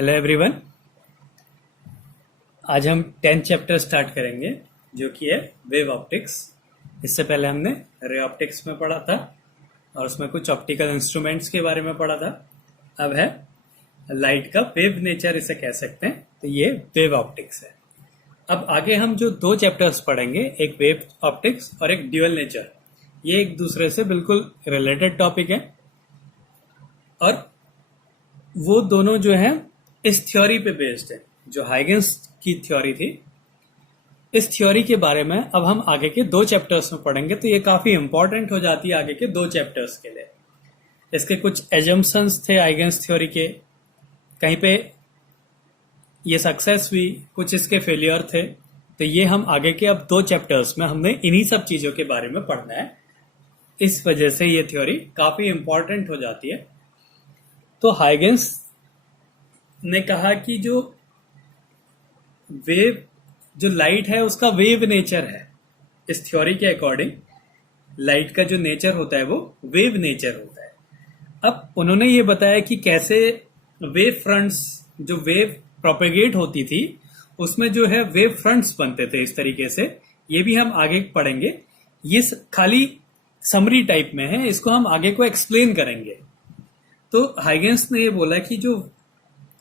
Hello everyone. आज हम 10th chapter start करेंगे जो कि है वेव ऑप्टिक्स। इससे पहले हमने रे ऑप्टिक्स में पढ़ा था और उसमें कुछ ऑप्टिकल इंस्ट्रूमेंट्स के बारे में पढ़ा था। अब है लाइट का वेव नेचर, इसे कह सकते हैं, तो ये वेव ऑप्टिक्स है। अब आगे हम जो दो चैप्टर्स पढ़ेंगे, एक वेव ऑप्टिक्स और एक ड्यूअल नेचर, ये एक दूसरे से बिल्कुल रिलेटेड टॉपिक है और वो दोनों जो है इस थ्योरी पे बेस्ड है जो हाइगेंस की थ्योरी थी। इस थ्योरी के बारे में अब हम आगे के दो चैप्टर्स में पढ़ेंगे, तो ये काफी इंपॉर्टेंट हो जाती है आगे के दो चैप्टर्स के लिए। इसके कुछ एजम्पशंस थे हाइगेंस थ्योरी के, कहीं पे ये सक्सेस हुई, कुछ इसके फेलियर थे। तो ये हम आगे के अब दो चैप्टर्स में हमने इन्हीं सब चीजों के बारे में पढ़ना है। इस वजह से ये थ्योरी काफी इंपॉर्टेंट हो जाती है। तो हाइगेंस ने कहा कि जो लाइट है उसका वेव नेचर है। इस थ्योरी के अकॉर्डिंग लाइट का जो नेचर होता है वो वेव नेचर होता है। अब उन्होंने ये बताया कि कैसे वेव फ्रंट्स, जो वेव प्रोपेगेट होती थी उसमें जो है वेव फ्रंट्स बनते थे इस तरीके से। ये भी हम आगे पढ़ेंगे। ये खाली समरी टाइप में है, इसको हम आगे को एक्सप्लेन करेंगे। तो हाइगेंस ने ये बोला कि जो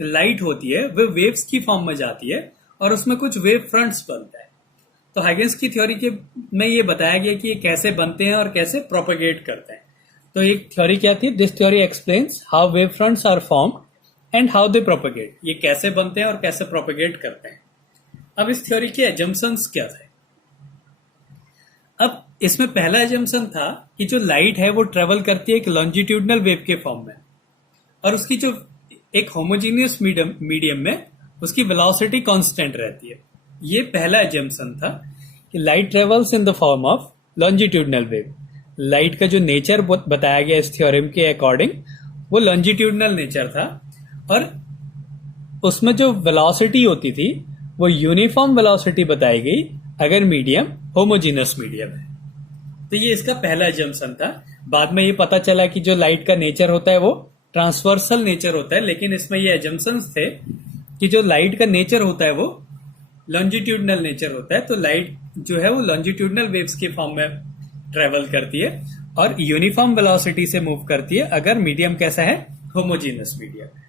लाइट होती है वो वेव्स की फॉर्म में जाती है और उसमें कुछ वेव फ्रंट्स बनता है। तो हाइगेंस की थ्योरी के में ये बताया गया कि ये कैसे बनते हैं और कैसे प्रोपेगेट करते हैं। तो एक थ्योरी क्या थी? This theory explains how wave fronts are formed and how they propagate. ये कैसे बनते हैं और कैसे प्रोपेगेट करते हैं। अब इस थ्योरी के एजम्पशंस क्या थे? अब इसमें पहला एजम्पशन था कि जो लाइट है वो ट्रेवल करती है एक लॉन्जिट्यूडनल वेव के फॉर्म में और उसकी जो एक होमोजीनियस मीडियम में उसकी वेलोसिटी कांस्टेंट रहती है। ये पहला एजम्पशन था कि light travels in the form of longitudinal wave. Light का जो नेचर बताया गया इस थ्योरम के अकॉर्डिंग वो लॉन्जिट्यूडनल नेचर था और उसमें जो वेलोसिटी होती थी वो यूनिफॉर्म वेलोसिटी बताई गई अगर मीडियम होमोजीनियस मीडियम है। तो ये इसका पहला एजम्पशन था। बाद में ये पता चला कि जो लाइट का नेचर होता है वो ट्रांसवर्सल नेचर होता है, लेकिन इसमें ये एजम्पशंस थे कि जो लाइट का नेचर होता है वो लॉन्जिट्यूडनल नेचर होता है। तो लाइट जो है वो लॉन्जिट्यूडनल वेव्स के फॉर्म में ट्रेवल करती है और यूनिफॉर्म वेलोसिटी से मूव करती है अगर मीडियम कैसा है? होमोजीनियस मीडियम है।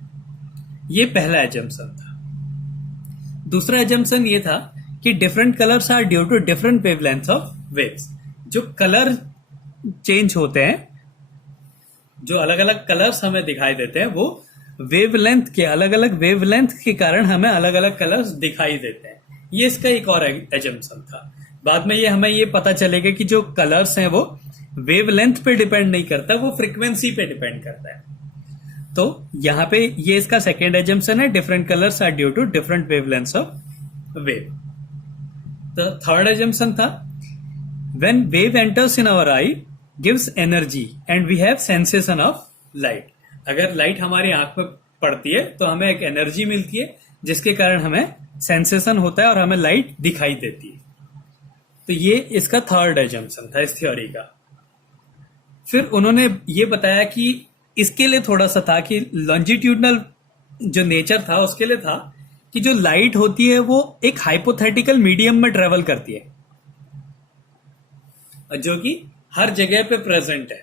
ये पहला एजम्पशन था। दूसरा एजम्पशन ये था कि different colours are due to different wavelengths of waves. जो कलर चेंज होते हैं, जो अलग अलग कलर्स हमें दिखाई देते हैं, वो वेवलेंथ के, अलग अलग वेवलेंथ के कारण हमें अलग अलग कलर्स दिखाई देते हैं। ये इसका एक और एजम्पशन था। बाद में ये हमें ये पता चलेगा कि जो कलर्स हैं वो वेवलेंथ पे डिपेंड नहीं करता, वो फ्रीक्वेंसी पे डिपेंड करता है। तो यहां पे ये इसका सेकेंड एजम्पशन है, different colours are due to different wavelengths of wave. तो थर्ड एजम्पशन था when wave enters in our eye gives energy and we have sensation of light। अगर लाइट हमारी आंख में पड़ती है तो हमें एक एनर्जी मिलती है जिसके कारण हमें सेंसेशन होता है और हमें लाइट दिखाई देती है। तो ये इसका थर्ड एजम्पशन था इस थ्योरी का। फिर उन्होंने ये बताया कि इसके लिए थोड़ा सा था कि लॉन्जिट्यूडनल जो नेचर था उसके लिए था कि जो लाइट होती है वो एक हाइपोथेटिकल मीडियम में ट्रेवल करती है जो कि हर जगह पे प्रेजेंट है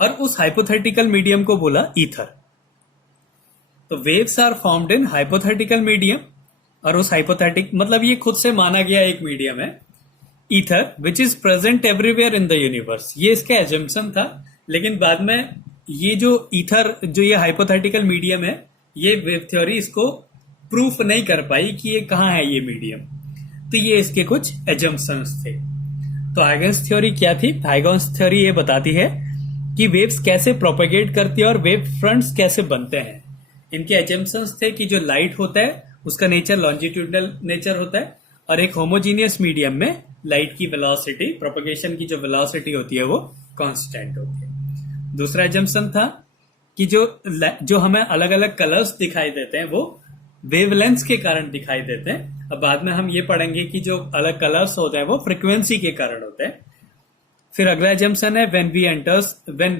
और उस हाइपोथेटिकल मीडियम को बोला ईथर। तो waves are formed in hypothetical medium और उस हाइपोथेटिक मतलब ये खुद से माना गया एक मीडियम है ether which is present everywhere in the universe. ये इसका एजम्पशन था, लेकिन बाद में ये जो ईथर, जो ये हाइपोथेटिकल मीडियम है, ये वेव थ्योरी इसको प्रूफ नहीं कर पाई कि ये कहाँ है ये मीडियम। तो ये इसके कुछ एजम्पशंस थे। तो हाइगेंस थ्योरी क्या थी? हाइगेंस थ्योरी ये बताती है कि वेव्स कैसे प्रोपेगेट करती है और वेव फ्रंट्स कैसे बनते हैं। इनके एजम्पशंस थे कि जो लाइट होता है उसका नेचर लॉन्जिट्यूडनल नेचर होता है और एक होमोजीनियस मीडियम में लाइट की वेलोसिटी, प्रोपेगेशन की जो वेलोसिटी होती है वो कांस्टेंट होती है। दूसरा एजम्पशन था कि जो हमें अलग अलग कलर्स दिखाई देते हैं वो वेवलेंथ्स के कारण दिखाई देते हैं। अब बाद में हम ये पढ़ेंगे कि जो अलग कलर्स होते हैं वो फ्रीक्वेंसी के कारण होते हैं। फिर अगला एजम्पशन है when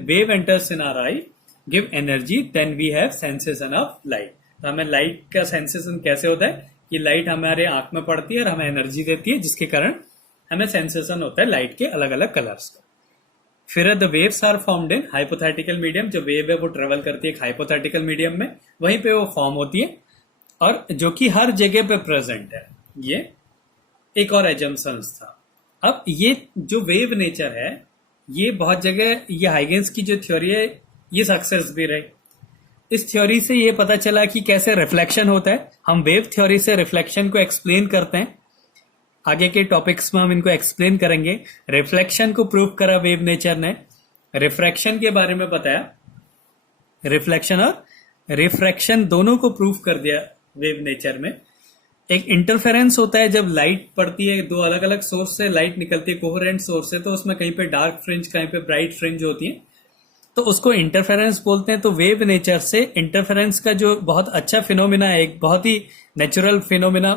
wave enters in our eye give energy then we have sensation of light. तो हमें लाइट का सेंसेशन कैसे होता है कि लाइट हमारे आंख में पड़ती है और हमें एनर्जी देती है, जिसके कारण हमें सेंसेशन होता है लाइट के अलग अलग कलर्स का। फिर the waves are formed in hypothetical medium. जो वेव है वो ट्रेवल करती है एक हाइपोथेटिकल मीडियम में, वहीं पे वो फॉर्म होती है और जो कि हर जगह पे प्रेजेंट है। ये एक और एजम्पशंस था। अब ये जो वेव नेचर है ये बहुत जगह, ये हाइगेंस की जो थ्योरी है ये सक्सेस भी रही। इस थ्योरी से ये पता चला कि कैसे रिफ्लेक्शन होता है। हम वेव थ्योरी से रिफ्लेक्शन को एक्सप्लेन करते हैं, आगे के टॉपिक्स में हम इनको एक्सप्लेन करेंगे। रिफ्लेक्शन को प्रूव करा वेव नेचर ने, रिफ्रैक्शन के बारे में बताया, रिफ्लेक्शन और रिफ्रैक्शन दोनों को प्रूव कर दिया वेव नेचर में। एक इंटरफेरेंस होता है जब लाइट पड़ती है, दो अलग अलग सोर्स से लाइट निकलती है, कोहेरेंट सोर्स से, तो उसमें कहीं पे डार्क फ्रिंज कहीं पे ब्राइट फ्रिंज होती है, तो उसको इंटरफेरेंस बोलते हैं। तो वेव नेचर से इंटरफेरेंस का जो बहुत अच्छा फिनोमिना है, एक बहुत ही नेचुरल फिनोमिना,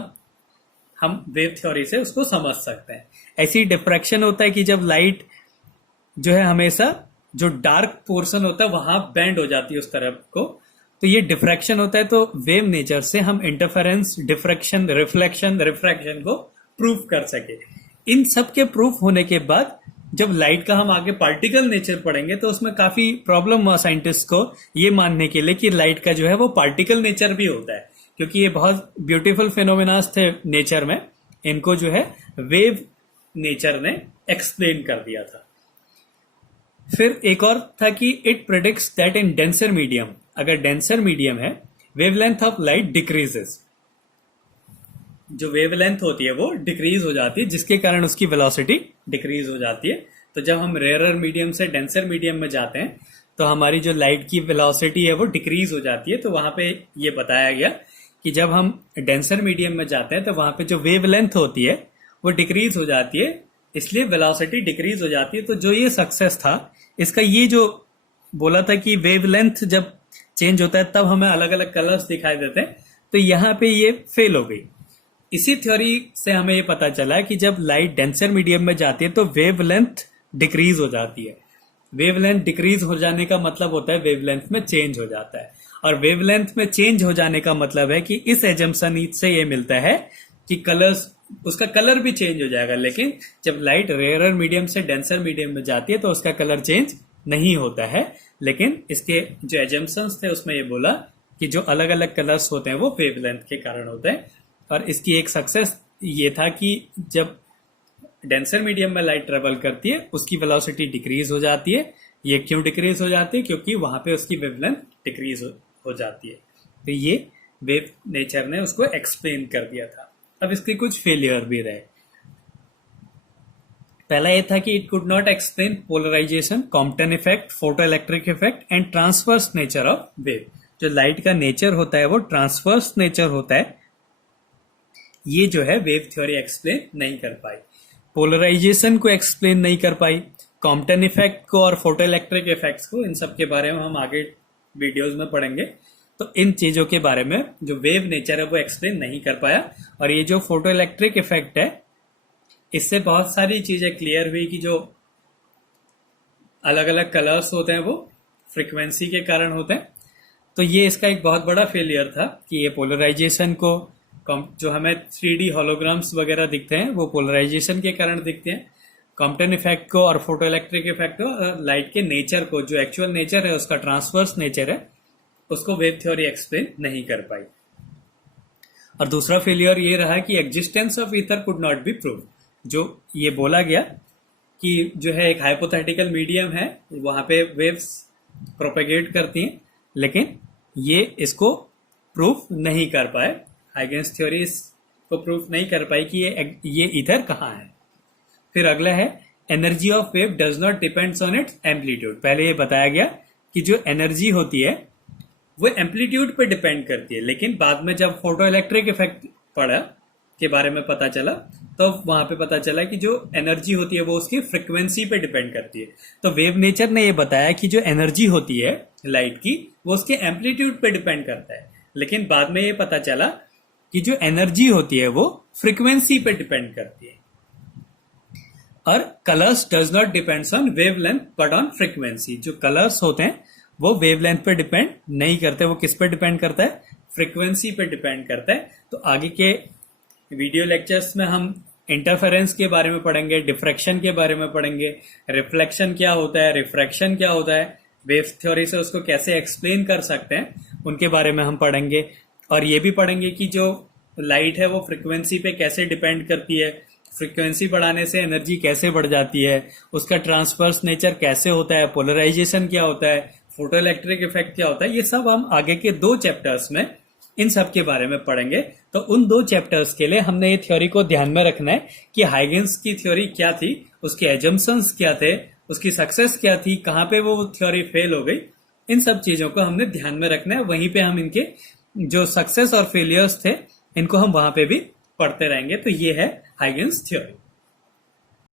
हम वेव थ्योरी से उसको समझ सकते हैं। ऐसी डिफ्रैक्शन होता है कि जब लाइट जो है हमेशा जो डार्क पोर्शन होता है वहां बेंड हो जाती है उस तरफ को, तो ये डिफ्रैक्शन होता है। तो वेव नेचर से हम इंटरफेरेंस, डिफ्रैक्शन, रिफ्लेक्शन, रिफ्रैक्शन को प्रूव कर सके। इन सब के प्रूफ होने के बाद जब लाइट का हम आगे पार्टिकल नेचर पढ़ेंगे तो उसमें काफी प्रॉब्लम हुआ साइंटिस्ट को ये मानने के लिए कि लाइट का जो है वो पार्टिकल नेचर भी होता है, क्योंकि ये बहुत ब्यूटीफुल फिनोमिनास थे नेचर में, इनको जो है वेव नेचर ने एक्सप्लेन कर दिया था। फिर एक और था कि it predicts that in denser medium, अगर डेंसर मीडियम है, वेवलेंथ ऑफ लाइट डिक्रीजेस। जो वेवलेंथ होती है वो डिक्रीज हो जाती है, जिसके कारण उसकी वेलोसिटी डिक्रीज हो जाती है। तो जब हम रेयरर मीडियम से डेंसर मीडियम में जाते हैं तो हमारी जो लाइट की वेलोसिटी है वो डिक्रीज हो जाती है। तो वहां पे ये बताया गया कि जब हम डेंसर मीडियम में जाते हैं तो वहां पे जो वेवलेंथ होती है वो डिक्रीज हो जाती है, इसलिए वेलोसिटी डिक्रीज हो जाती है। तो जो ये सक्सेस था इसका, ये जो बोला था कि वेवलेंथ जब चेंज होता है तब हमें अलग अलग कलर्स दिखाई देते हैं, तो यहाँ पे ये फेल हो गई। इसी थ्योरी से हमें ये पता चला कि जब लाइट डेंसर मीडियम में जाती है तो वेवलेंथ डिक्रीज हो जाती है। वेवलेंथ डिक्रीज हो जाने का मतलब होता है वेवलेंथ में चेंज हो जाता है, और वेवलेंथ में चेंज हो जाने का मतलब है कि इस एजम्पशन से ये मिलता है कि कलर्स, उसका कलर भी चेंज हो जाएगा। लेकिन जब लाइट रेयरर मीडियम से डेंसर मीडियम में जाती है तो उसका कलर चेंज नहीं होता है। लेकिन इसके जो एजम्पशंस थे उसमें ये बोला कि जो अलग अलग कलर्स होते हैं वो वेवलेंथ के कारण होते हैं। और इसकी एक सक्सेस ये था कि जब डेंसर मीडियम में लाइट ट्रेवल करती है उसकी वेलोसिटी डिक्रीज हो जाती है। ये क्यों डिक्रीज हो जाती है? क्योंकि वहां पे उसकी वेवलेंथ डिक्रीज हो जाती है। तो ये वेव नेचर ने उसको एक्सप्लेन कर दिया था। अब इसके कुछ फेलियर भी रहे। पहला ये था कि it could not explain polarisation, Compton effect, photo electric effect and transverse nature of wave. जो लाइट का नेचर होता है वो ट्रांसवर्स नेचर होता है, ये जो है वेव थ्योरी एक्सप्लेन नहीं कर पाई। पोलराइजेशन को एक्सप्लेन नहीं कर पाई, कॉम्पटन इफेक्ट को और फोटो इलेक्ट्रिक इफेक्ट्स को, इन सब के बारे में हम आगे वीडियोस में पढ़ेंगे। तो इन चीजों के बारे में जो वेव नेचर है वो एक्सप्लेन नहीं कर पाया। और ये जो फोटो इलेक्ट्रिक इफेक्ट है, इससे बहुत सारी चीजें क्लियर हुई कि जो अलग अलग कलर्स होते हैं वो फ्रीक्वेंसी के कारण होते हैं। तो ये इसका एक बहुत बड़ा फेलियर था कि ये पोलराइजेशन को, जो हमें 3D होलोग्राम्स वगैरह दिखते हैं वो पोलराइजेशन के कारण दिखते हैं। कॉम्पटन इफेक्ट को और फोटो इलेक्ट्रिक इफेक्ट को, लाइट के नेचर को, जो एक्चुअल नेचर है उसका ट्रांसवर्स नेचर है, उसको वेव थ्योरी एक्सप्लेन नहीं कर पाई। और दूसरा फेलियर ये रहा कि existence of ether could not be prove. जो ये बोला गया कि जो है एक हाइपोथेटिकल मीडियम है, वहां पे वेव्स प्रोपेगेट करती हैं, लेकिन ये इसको प्रूफ नहीं कर पाए। हाइगेंस थ्योरी को प्रूफ नहीं कर पाई कि ये ईथर कहाँ है। फिर अगला है energy of wave does not depends on it's amplitude. पहले ये बताया गया कि जो एनर्जी होती है वो एम्पलीट्यूड पे डिपेंड करती है, लेकिन बाद में जब फोटो इलेक्ट्रिक इफेक्ट पढ़ा के बारे में पता चला तो वहां पे पता चला कि जो एनर्जी होती है वो उसकी फ्रिक्वेंसी पे डिपेंड करती है। तो वेव नेचर ने ये बताया कि जो एनर्जी होती है लाइट की वो उसके एम्पलीट्यूड पे डिपेंड करता है, लेकिन बाद में ये पता चला कि जो एनर्जी होती है वो फ्रिक्वेंसी पे डिपेंड करती है। और colours does not depends on wavelength but on frequency. जो कलर्स होते हैं वो वेवलेंथ पे डिपेंड नहीं करते, वो किस पे डिपेंड करता है? फ्रीक्वेंसी पे डिपेंड करता है। तो आगे के वीडियो लेक्चर्स में हम इंटरफेरेंस के बारे में पढ़ेंगे, डिफ्रैक्शन के बारे में पढ़ेंगे, रिफ्लेक्शन क्या होता है, रिफ्रैक्शन क्या होता है, वेव थ्योरी से उसको कैसे एक्सप्लेन कर सकते हैं, उनके बारे में हम पढ़ेंगे। और ये भी पढ़ेंगे कि जो लाइट है वो फ्रीक्वेंसी पे कैसे डिपेंड करती है, फ्रीक्वेंसी बढ़ाने से एनर्जी कैसे बढ़ जाती है, उसका ट्रांसवर्स नेचर कैसे होता है, पोलराइजेशन क्या होता है, फोटो इलेक्ट्रिक इफेक्ट क्या होता है। ये सब हम आगे के 2 चैप्टर्स में इन सब के बारे में पढ़ेंगे। तो उन 2 चैप्टर्स के लिए हमने ये थ्योरी को ध्यान में रखना है कि हाइगेंस की थ्योरी क्या थी, उसके एजम्पशंस क्या थे, उसकी सक्सेस क्या थी, कहाँ पे वो थ्योरी फेल हो गई। इन सब चीजों को हमने ध्यान में रखना है। वहीं पे हम इनके जो सक्सेस और फेलियर्स थे इनको हम वहां पे भी पढ़ते रहेंगे। तो ये है हाइगेंस थ्योरी।